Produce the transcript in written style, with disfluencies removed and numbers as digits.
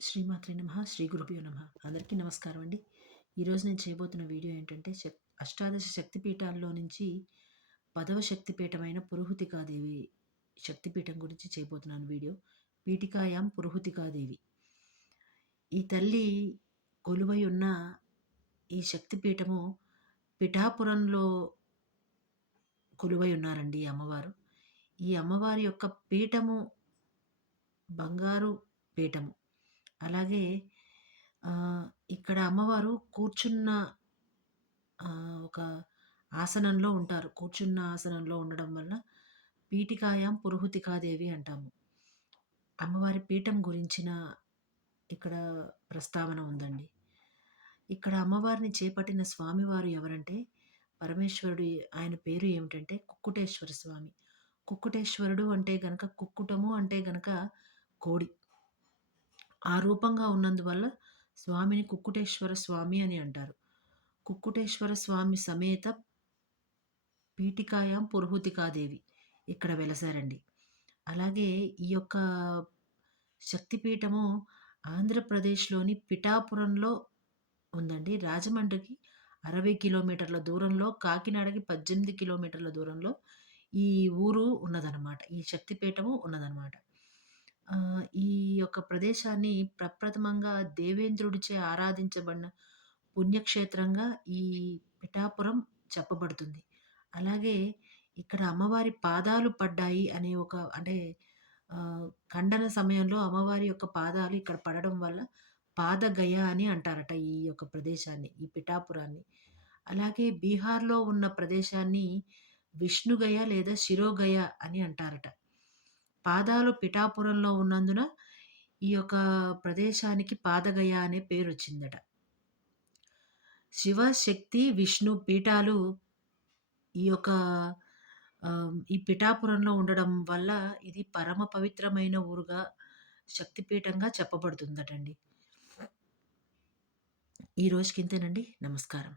శ్రీమాత్రే నమః! శ్రీ గురుభ్యో నమః! అందరికీ నమస్కారం అండి. ఈరోజు నేను చేయబోతున్న వీడియో ఏంటంటే అష్టాదశ శక్తిపీఠాల్లో నుంచి 10వ శక్తిపీఠమైన పురుహూతికాదేవి శక్తిపీఠం గురించి చేయబోతున్నాను వీడియో. పీఠికాయాం పురుహూతికాదేవి. ఈ తల్లి కొలువై ఉన్న ఈ శక్తిపీఠము పిఠాపురంలో కొలువై ఉన్నారండి ఈ అమ్మవారు. ఈ అమ్మవారి యొక్క పీఠము బంగారు పీఠము. అలాగే ఇక్కడ అమ్మవారు కూర్చున్న ఒక ఆసనంలో ఉంటారు. కూర్చున్న ఆసనంలో ఉండడం వల్ల పీఠికాయాం పురుహూతికాదేవి అంటాము. అమ్మవారి పీఠం గురించిన ఇక్కడ ప్రస్తావన ఉందండి. ఇక్కడ అమ్మవారిని చేపట్టిన స్వామివారు ఎవరంటే పరమేశ్వరుడు. ఆయన పేరు ఏమిటంటే కుక్కుటేశ్వర స్వామి. కుక్కుటేశ్వరుడు అంటే గనక కుక్కుటము అంటే గనక కోడి. ఆ రూపంగా ఉన్నందువల్ల స్వామిని కుక్కుటేశ్వర స్వామి అని అంటారు. కుక్కుటేశ్వర స్వామి సమేత పీఠికాయాం పురుహూతికాదేవి ఇక్కడ వెలసారండి. అలాగే ఈ యొక్క శక్తిపీఠము ఆంధ్రప్రదేశ్‌లోని పిఠాపురంలో ఉందండి. రాజమండ్రికి 60 కిలోమీటర్ల దూరంలో, కాకినాడకి 18 కిలోమీటర్ల దూరంలో ఈ ఊరు ఉన్నదనమాట. ఈ శక్తిపీఠము ఉన్నదనమాట. ఈ యొక్క ప్రదేశాన్ని ప్రప్రథమంగా దేవేంద్రుడిచే ఆరాధించబడిన పుణ్యక్షేత్రంగా ఈ పిఠాపురం చెప్పబడుతుంది. అలాగే ఇక్కడ అమ్మవారి పాదాలు పడ్డాయి అనే ఒక అంటే ఖండన సమయంలో అమ్మవారి యొక్క పాదాలు ఇక్కడ పడడం వల్ల పాదగయ అని అంటారట ఈ యొక్క ప్రదేశాన్ని, ఈ పిఠాపురాన్ని. అలాగే బీహార్‌లో ఉన్న ప్రదేశాన్ని విష్ణుగయ లేదా శిరోగయ అని అంటారట. పాదాలు పిఠాపురంలో ఉన్నందున ఈ యొక్క ప్రదేశానికి పాదగయ అనే పేరొచ్చిందట. శివ, శక్తి, విష్ణు పీఠాలు ఈ యొక్క ఈ పిఠాపురంలో ఉండడం వల్ల ఇది పరమ పవిత్రమైన ఊరుగా, శక్తిపీఠంగా చెప్పబడుతుందటండి. ఈ రోజుకింతేనండి. నమస్కారం.